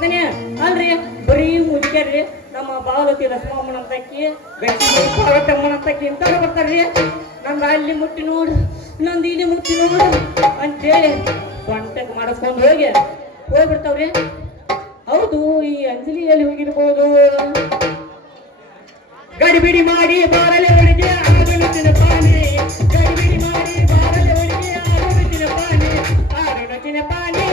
ಬರಕಂತಾನೆ ಅಲ್ರಿ, ಬರೀ ಮುದುಕ್ಯಾರ್ರಿ ನಮ್ಮ ಬಾವಲತಿ ಲಕ್ಷ್ಮಮ್ಮನ ಅಂತಕ್ಕಿ ಗಟ್ಟಿ ಪಾರ್ವತಮ್ಮನ ಅಂತಕ್ಕಿ ಇಂಥವ್ರು ಬರ್ತಾರ್ರಿ. ನಂದು ಅಲ್ಲಿ ಮುಟ್ಟಿ ನೋಡು, ನಂದು ಇಲ್ಲಿ ಮುಟ್ಟಿ ನೋಡು ಅಂತೇಳಿ ಕಾಂಟ್ಯಾಕ್ಟ್ ಮಾಡಿಸ್ಕೊಂಡು ಹೋಗಿ ಹೋಗ್ಬಿಡ್ತಾವ್ರಿ. ಹೌದು, ಈ ಅಂಜಲಿ ಎಲ್ಲಿ ಹೋಗಿರ್ಬೋದು. ಗಡಿಬಿಡಿ ಮಾಡಿ ಬಾರಲೆ ಒಳಗೆ ಆರುಣಚಿನ ಪಾನಿ. ಗಡಿಬಿಡಿ ಮಾಡಿ ಬಾರಲೆ ಒಳಗೆ ಆರುಣಚಿನ ಪಾನಿ. ಆರುಣಚಿನ ಪಾನಿ.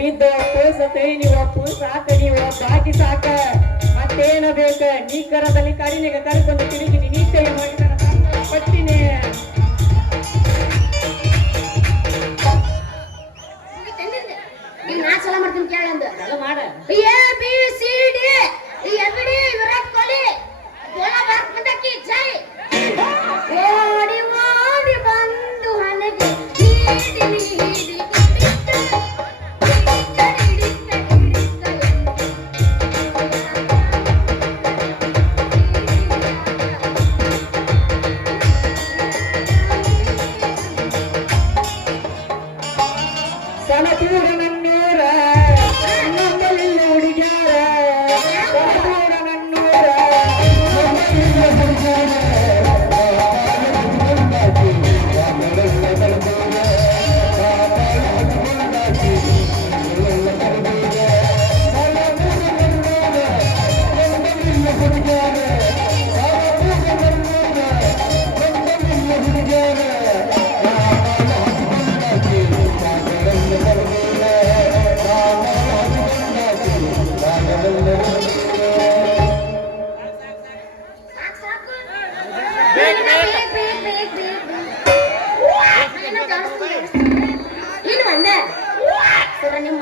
ಬಿದ್ದ ಪೋಸತೈ ನೀವು ಅಪ್ಪು ನೀವ ಬಾಕಿ ಸಾಕ. ಮತ್ತೇನ ಬೇಕ? ನೀ ಕರದಲ್ಲಿ ಕಡಿನೆಗ ಕರ್ಕೊಂಡು ತಿರುಗಿ ನೀ ಕೈ ಮಾಡಿದ ಪಟ್ಟಿನೇ. ನಾ ಸಲ ಮಾಡ್ತೀನಿ ಕೇಳಂದ ಮಾಡ. A B C D ABD Virat Kohli ಗೋಲ Bharat ಮಾತಾಕಿ ಜೈ. ಓ Salah tu kan?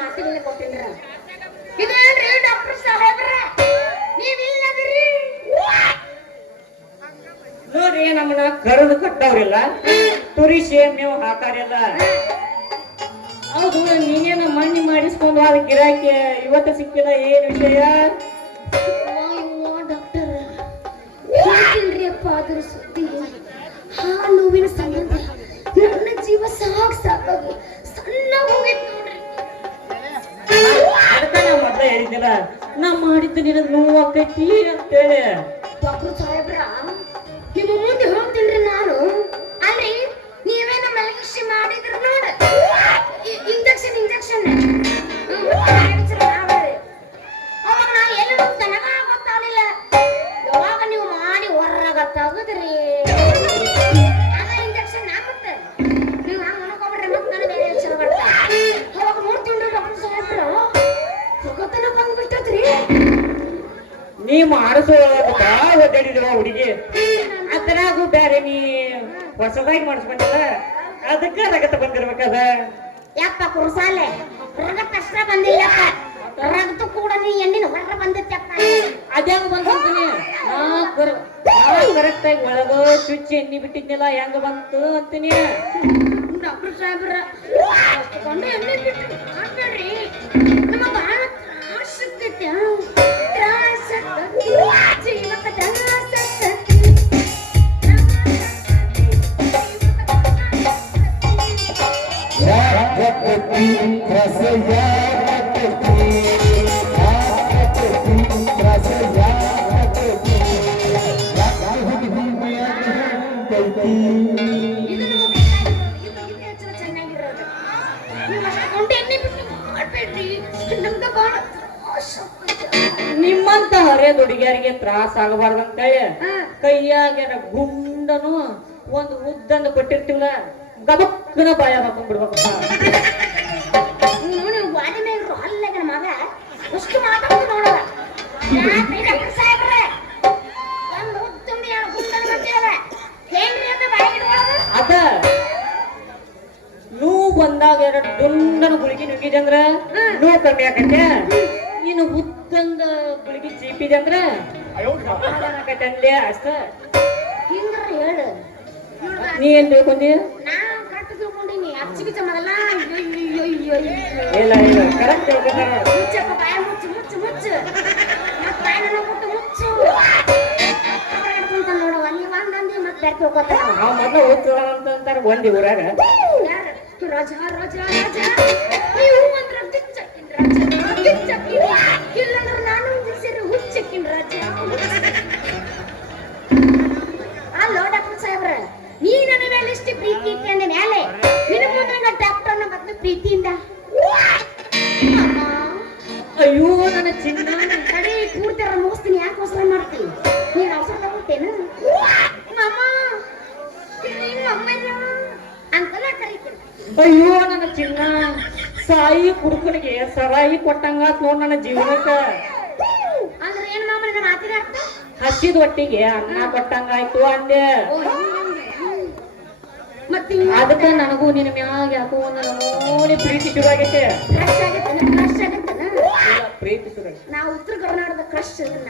ಮಾತಿಗೆ ಕೊಟ್ಟಿದ್ರ. ಇದೇನ್ರಿ ಡಾಕ್ಟರ್ ಸಾಹೇಬ್ರ ನೀವಿಲ್ಲದ್ರಿ. ಇಲ್ಲದಿರಿ ನೋಡ್ರಿ ನಮ್ಮನ್ನ ಕರೆದು ಕಟ್ಟವ್ರಿಲ್ಲ. ತುರಿಸಿ ನೀವು ಹಾಕಾರಿಲ್ಲ. ಹೌದು ನೀನೇನ ಮಣ್ಣಿ ಮಾಡಿಸ್ಕೊಂಡು ಅದ ಗಿರಾಕಿ ಇವತ್ತು ಸಿಕ್ಕಿಲ್ಲ ಏನ್ ವಿಷಯ? ಡಾಕ್ಟರ್. ಹೇಳ್ತಿಲ್ರಿ ಅಪ್ಪ ಅದ್ರ ಸುದ್ದಿ? ಆ ನೋವಿನ ಸಂಬಂಧ ನನ್ನ ಜೀವ ಸಾಕ್ ಸಾಕಾಗಿ ಸಣ್ಣ ಮೊದ್ಲ ಹೇಳಿದ್ದೀರ ನಾ ಮಾಡಿದ್ದು ನಿನಗ್ ನೋವು ಆಕೈತಿ ಅಂತೇಳಿ ಸಾಹೇಬ್ರ ನಿಮ್ಮ ಮುಂದೆ ಕುರುಸಾಲೆ. ರಗತ್ ಕಷ್ಟ ಬಂದಿಲ್ಲಪ್ಪ. ರಗತು ಕೂಡ ನೀ ಎಣ್ಣಿನ ಹೊರ ಬಂದಿತ್ತಪ್ಪ. ಅದೇ ಬಂದಿದ್ದೀನಿ ಕರೆಕ್ಟ್ ಆಗಿ ಒಳಗ ಚುಚ್ಚಿ ಎಣ್ಣಿ ಬಿಟ್ಟಿದ್ನಿಲ್ಲ ಹೆಂಗ ಬಂತು ಅಂತೀನಿ. ಡಾಕ್ಟರ್ ಸಾಹೇಬ್ರ. ಎಣ್ಣೆ ಬಿಟ್ಟು ನಮ್ಮ ಬಹಳ ಹುಡುಗಿಯರಿಗೆ ತ್ರಾಸ ಆಗಬಾರ್ದು ಅಂತೇಳಿ ಹಾ. ಕೈಯಾಗ ಗುಂಡನು ಒಂದು ಉದ್ದಂದು ಕೊಟ್ಟಿರ್ತೀವಲ್ಲ ಗಬಕ್ಕನ ಬಾಯ ಹಾಕೊಂಡ್ಬಿಡ್ಬೇಕು ಅದ ನೋವು ಬಂದಾಗ ಎರಡು ದುಂಡನ ಗುಳಿಗೆ ನುಗ್ಗಿದಂದ್ರ ನೋವು ಕಮ್ಮಿ ಆಗತ್ತೆ. ನೀನು ಉದ್ದಂದ ಗುಳಿಗೆ ಚೀಪಿದೆ ಅಂದ್ರ ಅನ್ಲೇ ಅಷ್ಟ ಹಿಂಗ್ರ ಹೇಳು. ನೀ ಏನ್ ತಿಳ್ಕೊಂಡಿ ಇಲ್ಲ ಇಲ್ಲ ಕರೆಕ್ಟ್ ಮೊದ್ಲು ಅಂತ ಅಂತಾರೆ ಒಂದಿ ಊರಾಗ? ರಾಜ ರಾಜ ರಾಜ ಪ್ರೀತಿಯಿಂದ. ಅಯ್ಯೋ ನನ್ನ ಚಿನ್ನ ತಡಿ ಪೂರ್ತಿ ಮುಗಿಸ್ತೀನಿ. ಯಾಕೆ ಅವಸರ ಮಾಡ್ತೀನಿ? ನೀನು ಅವಸರ ತಗೊಳ್ತೇನು ಅಂತೆಲ್ಲ ಕರಿತೀನಿ. ಅಯ್ಯೋ ನನ್ನ ಚಿನ್ನ ಸಾಯಿ ಕುಡುಕನಿಗೆ ಸರಾಯಿ ಕೊಟ್ಟಂಗ ನೋಡ್ ನನ್ನ ಜೀವನಕ್ಕ. ಅಂದ್ರೆ ಏನ್ ಮಾಮ ನನ್ನ ಮಾತಿನ ಹಸಿದ ಒಟ್ಟಿಗೆ ಅನ್ನ ಕೊಟ್ಟಂಗಾಯ್ತು ಅಂದೆ. ಅದಕ್ಕ ನನಗೂ ನಿನ್ನ ಮ್ಯಾಗ ಯಾಕೋ ನನ್ನ ನೋಡಿ ಪ್ರೀತಿ ಶುರು ಆಗೈತೆ ಕ್ರಶ್ ಪ್ರೀತಿ ಶುರು ಉತ್ತರ ಕರ್ನಾಟಕದ ಕ್ರಶ್ ಅದನ್ನ.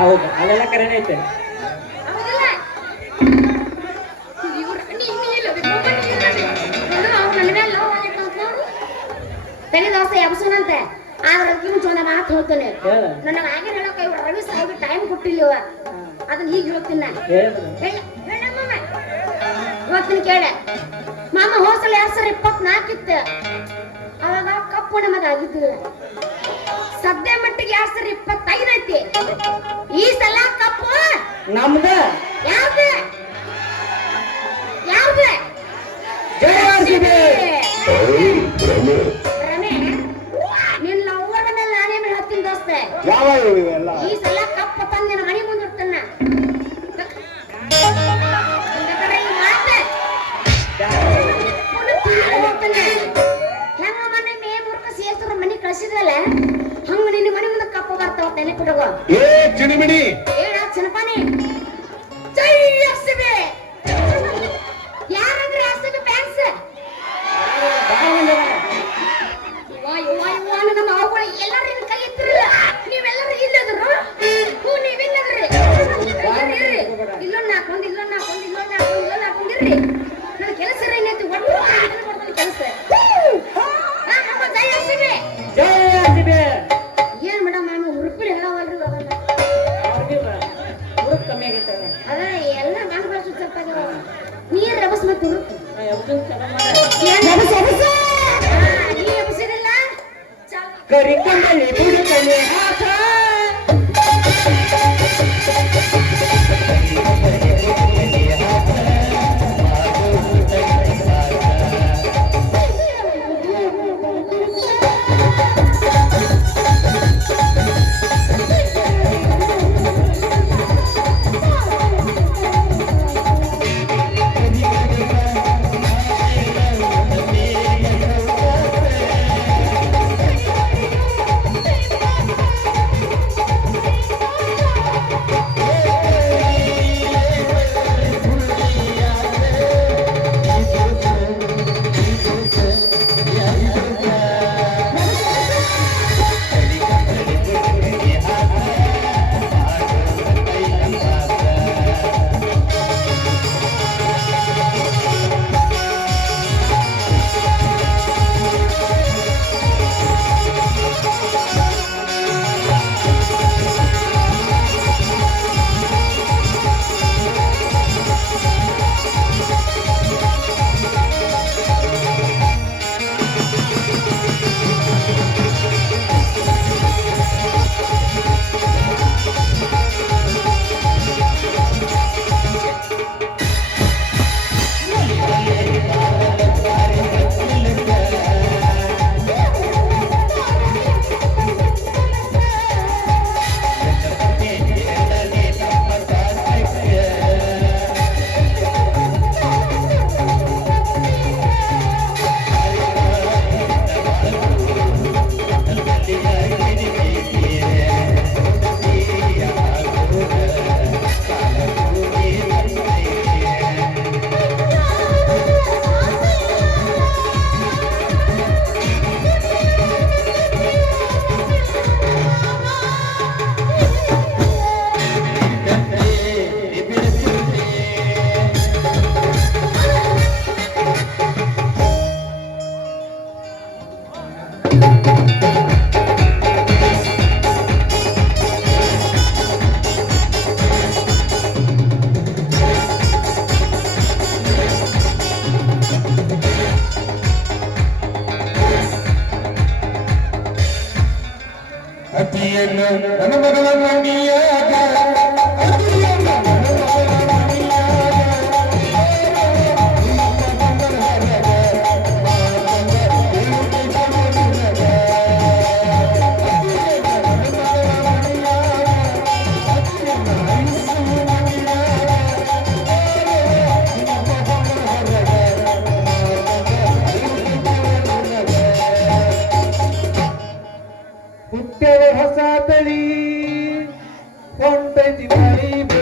ಹೌದು ಅದೆಲ್ಲ ಕರೆನೇ ಐತೆ. ತಲೆ ದೋಸೆ ಎಬ್ಸೋನಂತೆ. ಆದ್ರೆ ಒಂದು ಮಾತು ಹೇಳ್ತಾನೆ. ನನಗೆ ಹೇಳೋಕೆ ರವಿ ಸಾಹೇಬ್ ಟೈಮ್ ಕೊಟ್ಟಿಲ್ಲ ಅದನ್ನ ಹೀಗೆ ಹೇಳ್ತೀನಿ ನಾನು. ಇವತ್ತಿನ ಕೇಳೆ ಮಾಮ ಹೋಸಲ ಎರಡ್ ಸಾವಿರ ಇಪ್ಪತ್ನಾಲ್ಕು ಇತ್ತು ಅವಾಗ ಕಪ್ಪು ನಮಗ ಆಗಿದ್ದಿಲ್ಲ ಸದ್ಯ ಮಟ್ಟಿಗೆ ಎರಡ್ ಸಾವಿರ ಇಪ್ಪತ್ತೈದು ಐತಿ. ಈ ಸಲ ಕಪ್ಪು? ನಮ್ದ? ಯಾವ್ದು? ಯಾವ್ದು? ನಿನ್ನ ಅವ್ವನ ಮೇಲೆ ನಾನೇ ಮೇಲೆ ಹತ್ತಿನ ದೋಸ್ತೆ? ಯಾವ ಇವೆಲ್ಲ ಈ ಸಲ ಹಂಗ ನಿನ್ನ ಮನೆ ಮುಂದೆ ಕಪ್ಪ ಬರ್ತಾವ ನೆನಪಿಡುವ ಏ ಚಿಣಿಮಿಣಿ എന്ന്. One baby, baby.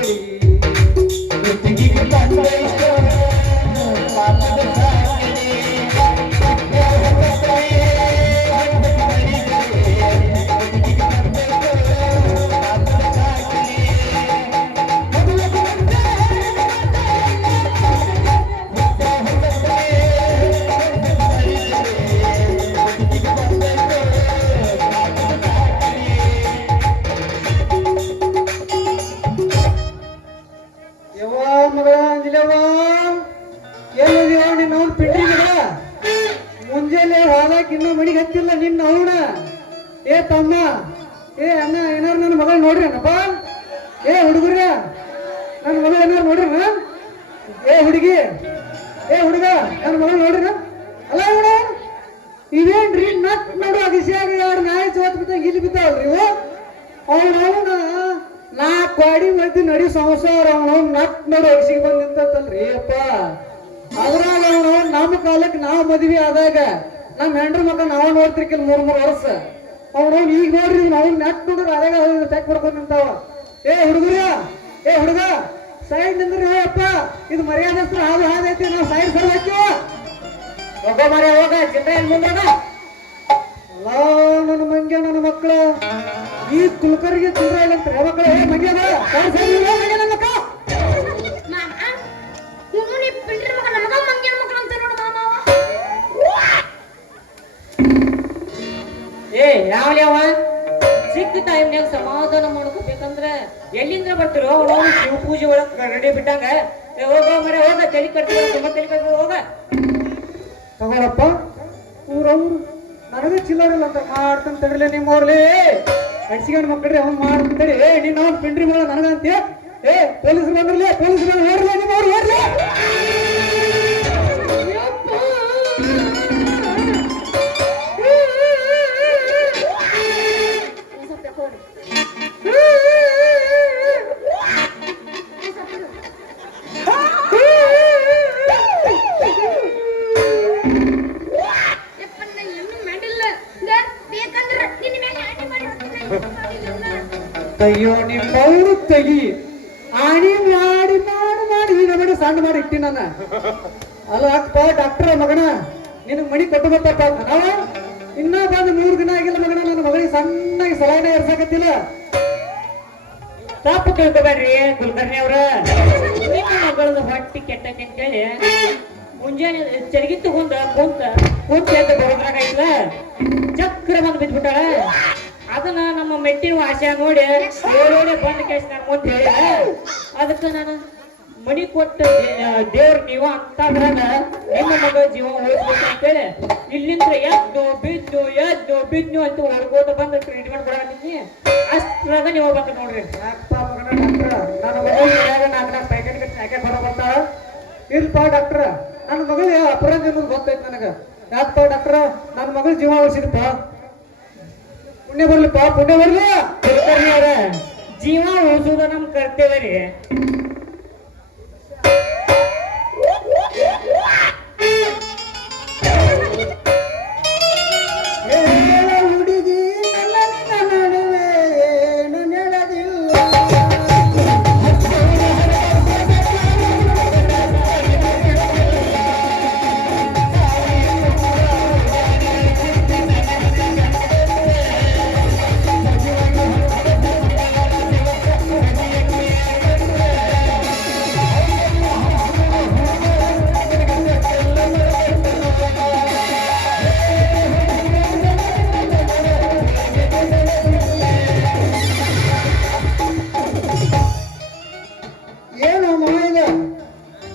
ಅಣ್ಣ ಏನಾರು ನನ್ನ ಮಗಳು ನೋಡ್ರಿ ಅಣ್ಣಪ್ಪ ಏ ಹುಡುಗರ ನನ್ನ ಮಗಳು ಏನಾರು ನೋಡ್ರಿ ಏ ಹುಡುಗಿ ಏ ಹುಡುಗ ನನ್ನ ಮಗಳು ನೋಡ್ರಿ ಅಲ್ಲ ಇವಣ ಇವೇನ್ರಿ ನಟ್ ನಡು ಅಗಸ್ಯಾಗ ಎರಡು ನಾಯಿ ಚೋತ್ ಬಿದ್ದಾಗ ಇಲ್ಲಿ ಬಿದ್ದಾವಲ್ರಿ ಇವು ಅವನವನ ನಾ ಕ್ವಾಡಿ ಮಧ್ಯೆ ನಡಿ ಸಂಸಾರ ಅವನವ್ ನಟ್ ನಡು ಅಗಸಿಗೆ ಬಂದ್ ನಿಂತಲ್ರಿ ಅಪ್ಪ ಅದ್ರಾಗ ಅವನು ನಮ್ಮ ಕಾಲಕ್ಕೆ ನಾವು ಮದ್ವಿ ಆದಾಗ ನಮ್ಮ ಹೆಂಡ್ರ ಮಕ್ಕ ನಾವ ನೋಡ್ತಿರ್ಕಿಲ್ಲ ಮೂರ್ ಮೂರ್ ವರ್ಷ ಅವ್ನವ್ ಈಗ ನೋಡ್ರಿ ನಾವು ನಟ್ ನೋಡ್ರಿ ಅದೇ ತೆಕ್ ಬರ್ಕೊಂಡ್ ನಿಂತಾವ. ಏ ಹುಡುಗರ, ಏ ಹುಡುಗ, ಸೈಡ್ ನಿಂದ್ರಿ ಅಪ್ಪ, ಇದು ಮರ್ಯಾದಸ್ತ್ರ ಹಾದು ಹಾದೈತಿ, ನಾವು ಸೈಡ್ ಸರ್ ಒಬ್ಬ ಮರ ಹೋಗ ಚಿಂತ ಏನ್ ನನ್ನ ಮಂಗ್ಯ ನನ್ನ ಮಕ್ಕಳ ಈ ಕುಲಕರಿಗೆ ಚಿಂತೆ ಇಲ್ಲ ಮಕ್ಕಳ ಏ ಮಂಗ್ಯದ ಏ ಯಾವ ಯಾವ ಸಿಕ್ಕ ಟೈಮ್ನ್ಯಾಗ ಸಮಾಧಾನ ಮಾಡ್ಕೋಬೇಕಂದ್ರ ಎಲ್ಲಿಂದ ಬರ್ತಿರೋ ಅವನು ಶಿವ ಪೂಜೆ ಒಳಗ ರೆಡಿ ಬಿಟ್ಟಂಗ, ಏ ಹೋಗ ಮರೆ, ಹೋಗ, ತಲೆ ಕಟ್ಟಿ ತುಂಬ ತಲೆ ಕಟ್ಟಿ ಹೋಗ. ತಗೊಳಪ್ಪ, ಊರವ್ರು ನನಗೆ ಚಿಲ್ಲರಿಲ್ಲ ಅಂತ ಮಾಡ್ತಾನೆ ತಡಿಲೆ ನಿಮ್ಮವ್ರಲೇ ಅಡ್ಸಿಗಂಡ್ ಮಕ್ಕಳ್ರಿ, ಅವ್ನು ಮಾಡ್ತಾನೆ ತಡಿ. ಏ, ನೀನು ಅವ್ನು ಪಿಂಡ್ರಿ ಮಾಡ ನನಗಂತೀಯ? ಏ, ಪೊಲೀಸರು ಬಂದ್ರಲೇ ಪೊಲೀಸರು ಓಡ್ಲಿ ನಿಮ್ಮವ್ರು ಓಡ್ಲಿ ಅಯ್ಯೋ ನಿಮ್ಮವ್ರು ತೆಗಿ. ಆಣಿ ಮಾಡಿ ಮಾಡಿ ಮಾಡಿ ಮಾಡಿ ಸಣ್ಣ ಮಾಡಿ ಇಟ್ಟಿ ನನ್ನ ಅಲ್ಲ, ಅಪ್ಪ, ಡಾಕ್ಟರ್ ಮಗನ, ನಿನಗೆ ಮಣಿ ಕೊಟ್ಟು ಬರ್ತಪ್ಪ ಇನ್ನ ಬಂದು ಮೂರು ದಿನ ಆಗಿಲ್ಲ ಮಗನ, ನನ್ನ ಮಗಳಿಗೆ ಸಣ್ಣಗೆ ಸಲಹೆ ಎರ್ಸಾಕತ್ತಿಲ್ಲ ತಪ್ಪು ತಿಳ್ಕೊಬೇಡ್ರಿ, ಕುಲಕರ್ಣಿ ಅವ್ರ. ನಿಮ್ಮ ಮಗಳದ ಹೊಟ್ಟಿ ಕೇಳಿ ಮುಂಜಾನೆ ಚರಗಿ ತಗೊಂಡ ಕುಂತ ಕುಂತ ಎದ್ದು ಬರೋದ್ರಾಗ ಇಲ್ಲ ಚಕ್ರ ಬಂದು ಬಿದ್ಬಿಟ್ಟಾಳ. ಅದನ್ನ ನಮ್ಮ ಮೆಟ್ಟಿನ ಆಶೆ ನೋಡಿ ಓಡೋಡಿ ಬಂದು ಕೇಸ್ ನಾನು ಮುಂದೆ ಅದಕ್ಕೆ ನಾನು ಮಣಿ ಕೊಟ್ಟು ದೇವ್ರ ನೀವು ಅಂತಂದ್ರಾಗ ನಿಮ್ಮ ಮಗ ಜೀವ ಉಳಿಸ್ಬೇಕು ಅಂತೇಳಿ. ಇಲ್ಲಿಂದ ಎದ್ದು, ಬಿದ್ದು ಎದ್ದು, ಬಿದ್ದು ಅಂತ ಹೊರಗೋತ ಬಂದು ಟ್ರೀಟ್ಮೆಂಟ್ ಕೊಡಾಕತ್ತೀನಿ ಅಷ್ಟ್ರಾಗ ನೀವು ಬಂದು ನೋಡ್ರಿ. ಯಾಕಪ್ಪ ಮಗನ ಡಾಕ್ಟ್ರ? ನನ್ನ ಮಗಳು ಯಾವಾಗ ನಾಲ್ಕು ಪ್ಯಾಕೆಟ್ ಕಟ್ಟಿ ಯಾಕೆ ಬರೋ ಇಲ್ಪ ಡಾಕ್ಟ್ರ, ನನ್ನ ಮಗಳು ಅಪರಾಧ ಅನ್ನೋದು ಗೊತ್ತೈತೆ ನನಗೆ. ಯಾಕಪ್ಪ ಡಾಕ್ಟ್ರ? ನನ್ನ ಮಗಳು ಜೀವ ಉಳಿಸಿದಪ್ಪ ಪುಣ್ಯ ಬರ್ಲಿಪ್ಪ ಪುಣ್ಯ ಬರ್ಲಿ. ಅವ್ರ. ಜೀವ ಉಳಿಸೋದು ನಮ್ ಕರ್ತವ್ಯ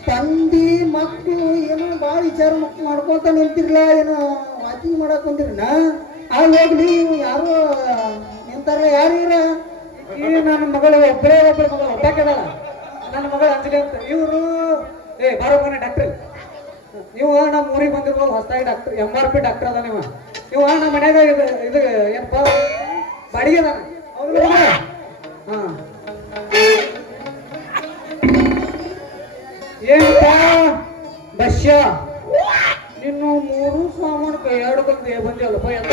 ತಂದಿ ಮಕ್ಕಳು ಏನೋ ಭಾಳ ವಿಚಾರ ಮಕ್ಕಳು ಮಾಡ್ಕೊಂತ ನಿಂತಿರ್ಲ ಏನೋ ವಾಕಿಂಗ್ ಮಾಡಕ್ ಬಂದಿರ್ನ ಆಗ ಹೋಗ್ಲಿ ಯಾರು ನಿಂತಾರ, ಯಾರು ಇರ ಈ ನನ್ನ ಮಗಳು ಒಬ್ಬರೇ ಒಬ್ಬಳ ಮಗಳು ಒಬ್ಬಾಕೆದಾಳ ನನ್ನ ಮಗಳು ಅಂಜಲಿ ಅಂತ. ಇವರು, ಏ ಬಾರೋ ಮನೆ ಡಾಕ್ಟರ್ ನೀವು ನಮ್ಮ ಊರಿಗೆ ಬಂದಿರ್ಬೋದು ಹೊಸದಾಗಿ doctor M R P doctor ಅದ ನೀವು ನೀವು ನಮ್ಮ ಮನ್ಯಾಗ ಇದು ಇದು ಏನಪ್ಪ? ಬಾಡಿಗೆ ಅದಾನ. ಹೌದು. ಹಾಂ. ಏನಪ್ಪ ಬಸ್ಯ ನಿನ್ನು ಮೂರು ಸಾಮಾನು ಕೈ ಆಡ್ಕೊಂಡು ಬಂದಿಲ್ಲಪ್ಪ ಎಂತ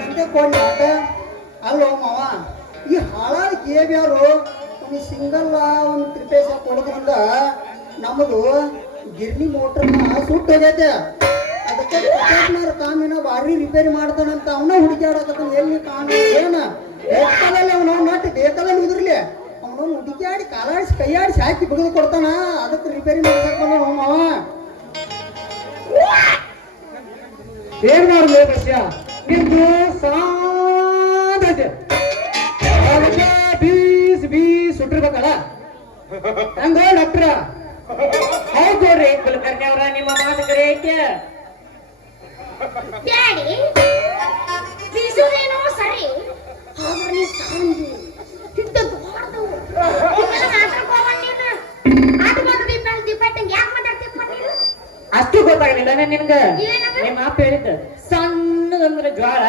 ಬಂದೆ ಕೊಂಡ ಅಲ್ಲೋ ಮಾವ, ಈ ಹಾಳಾದ ಕೇಬ್ಯಾರು ಒಂದು ಸಿಂಗಲ್ ಒಂದು ತ್ರಿಪೇಸ ಕೊಡೋದ್ರಿಂದ ನಮ್ಮದು ಗಿರ್ನಿ ಮೋಟ್ರನ್ನ ಸುಟ್ಟು ಹೋಗೈತೆ ಅದಕ್ಕೆ ಪಟೇಲ್ನವ್ರ ಕಾಮಿನ ಭಾರಿ ರಿಪೇರಿ ಮಾಡ್ತಾನಂತ ಅವನ ಹುಡುಕ್ಯಾಡಕತ್ತಾನ ಎಲ್ಲಿ ಕಾಮಿ ಏನ? ಬೇಕಲ್ಲ ನಟ್ಟು ಬೇಕಲ್ಲ ಉದ್ರಲಿ ಅವನು ಹುಡುಕ್ಯಾಡಿ ಕಾಲಾಡಿಸಿ, ಕೈಯಾಡಿಸಿ ಹಾಕಿ ಬಿಗಿದು ಕೊಡ್ತಾನ. ಅದಕ್ಕೆ ರಿಪೇರಿ ಮಾಡ್ಸಕ್ ಬಂದ ಮಾವ. ಏನ್ ಮಾಡ್ಲಿ ಬಸ್ಯ ನಿಂದು ಸಾಧತೆ ಬೀಸ್ ಬೀಸ್ ಸುಟ್ಟಿರ್ಬೇಕಲ್ಲ ಹಂಗ ಡಾಕ್ಟ್ರ? ಹೌದು ನೋಡ್ರಿ ಕುಲಕರ್ಣಿ ಅವ್ರ ನಿಮ್ಮ ಮಾತು ಕರೆ ಡ್ಯಾಡಿ ಸರಿ, ಆದ್ರೆ ನೀ ಸಾಂದು ಗೊತ್ತಾಗಲಿಲ್ಲ ನಿನ್ಗ? ನಿಮ್ಮ ಅಪ್ಪ ಹೇಳಿದ್ದ ಸಣ್ಣದಂದ್ರ ಜ್ವಾಳ.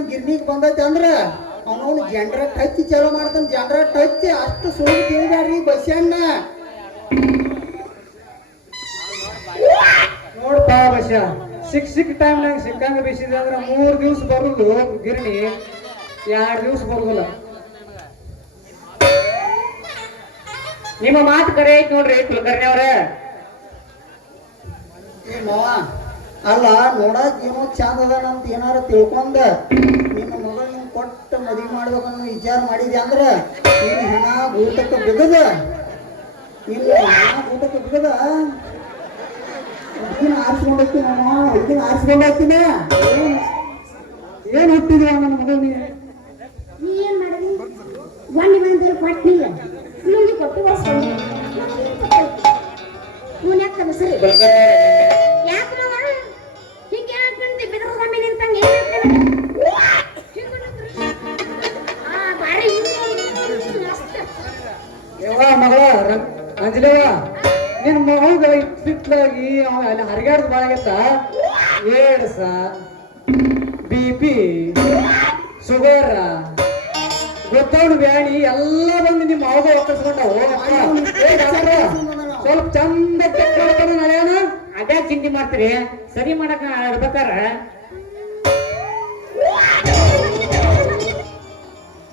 ನಾನು ಗಿರ್ನಿಗೆ ಬಂದೈತೆ ಅಂದ್ರೆ ಅವನವನು ಜನರೇಟ್ ಹಚ್ಚಿ ಚಾಲು ಮಾಡ್ತಾನೆ ಜನರೇಟ್ ಟಚ್ ಅಷ್ಟು ಸುಳ್ಳು ತಿಳಿದಾಡ್ರಿ ಬಸ್ಸಣ್ಣ ನೋಡಪ್ಪ ಬಸ್ಯ, ಸಿಕ್ ಸಿಕ್ ಟೈಮ್ನಾಗ ಸಿಕ್ಕಂಗ ಬಿಸಿದ್ರೆ ಅಂದ್ರೆ ಮೂರ್ ದಿವ್ಸ ಬರುದು ಗಿರ್ಣಿ, ಎರಡ್ ದಿವ್ಸ ಬರುದಿಲ್ಲ. ನಿಮ್ಮ ಮಾತು ಕರೆ ಐತಿ ನೋಡ್ರಿ ಕುಲಕರ್ಣಿ ಅವ್ರ. ಮಾವ ಅಲ್ಲ ನೋಡಾಕ ಏನೋ ಚಂದ ಅದ ಅಂತ ಏನಾರ ತಿಳ್ಕೊಂಡ ನಿನ್ನ ಮಗಳು ನಿನ್ ಕೊಟ್ಟ ಮದ್ವಿ ಮಾಡ್ಬೇಕನ್ನೋ ವಿಚಾರ ಮಾಡಿದ್ಯ ಅಂದ್ರ ನಿನ್ನ ಹೆಣ ಊಟಕ್ಕೆ ಬಿಗದ. ನಿನ್ನ ಹೆಣ ಊಟಕ್ಕೆ ಬಿಗದ. ಹುಡುಗಿನ ಆರಿಸ್ಕೊಂಡೋಗ್ತೀನಿ ಮಾವ ಹುಡುಗಿನ ಆರಿಸ್ಕೊಂಡು ಹೋಗ್ತೀನಿ. ಏನ್ ಹುಟ್ಟಿದ್ಯಾ ನನ್ನ ನೀ ಏನ್ ಮಾಡಿದ್ರಿ ಒಂದ್ ಮಂದಿ ಕೊಟ್ಟಿಲ್ಲ ಇನ್ನೊಂದು ಕೊಟ್ಟು ಬಸ್ ಇವನ್ ಅಂಜಲಿವ ನಿನ್ ಮಗ ಇತ್ತಿತ್ಲಾಗಿ ಅವ ಅಲ್ಲಿ ಹರಿಗಾಡ್ದು ಬಾಳಾಗತ್ತ ಏಡ್ಸ ಬಿ ಪಿ ಶುಗರ್ ಗೊತ್ತವನು ಬ್ಯಾಣಿ ಎಲ್ಲ ಬಂದು ನಿಮ್ಮ ಮಗ ಒಕ್ಕರ್ಸ್ಕೊಂಡವು ಸ್ವಲ್ಪ ಚಂದ ನಡೆಯೋಣ ಅದೇ ಚಿಂತೆ ಮಾಡ್ತೀರಿ? ಸರಿ ಮಾಡಕ ಇರ್ಬೇಕಾರ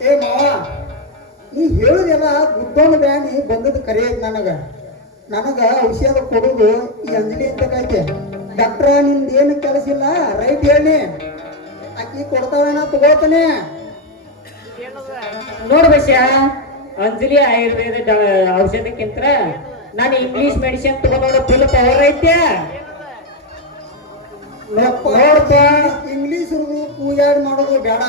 ಏ ಮಾವ ನೀ ಹೇಳುದೆಲ್ಲ ಗುದ್ದೋಣ ಬ್ಯಾನಿ ಬಂದದ್ದು ಕರೆ ಐತಿ ನನಗ. ನನಗ ಔಷಧ ಕೊಡೋದು ಈ ಅಂಜಲಿ ಅಂತ ಕೈತೆ. ಡಾಕ್ಟ್ರ ನಿಂದ ಏನು ಕೆಲಸ ಇಲ್ಲ? ರೈಟ್ ಹೇಳಿ. ಅಕ್ಕಿ ಕೊಡ್ತಾವೇನ ತಗೋತಾನೆ. ನೋಡು ಬಸ್ಯ ಅಂಜಲಿ ಆಯುರ್ವೇದ ಔಷಧಕ್ಕಿಂತ ನಾನು ಇಂಗ್ಲಿಷ್ ಮೆಡಿಸಿನ್ ತಗೊಂಡೋಡ ಫುಲ್ ಪವರ್ ಐತೆ. ನೋಡಪ್ಪ ಇಂಗ್ಲೀಷ್ ಪೂಜಾಡ್ ಮಾಡೋದು ಬೇಡ.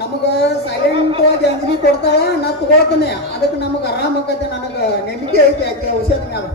ನಮಗ ಸೈಲೆಂಟ್ ಆಗಿ ಅಂಜಲಿ ಕೊಡ್ತಾಳ, ನಾ ತಗೋತಾನೆ ಅದಕ್ಕೆ ನಮಗ ಆರಾಮ ಆಕತ್ತೆ ನನಗ ನೆಮ್ಮದಿ ಐತಿ ಔಷಧ ಮ್ಯಾಲ.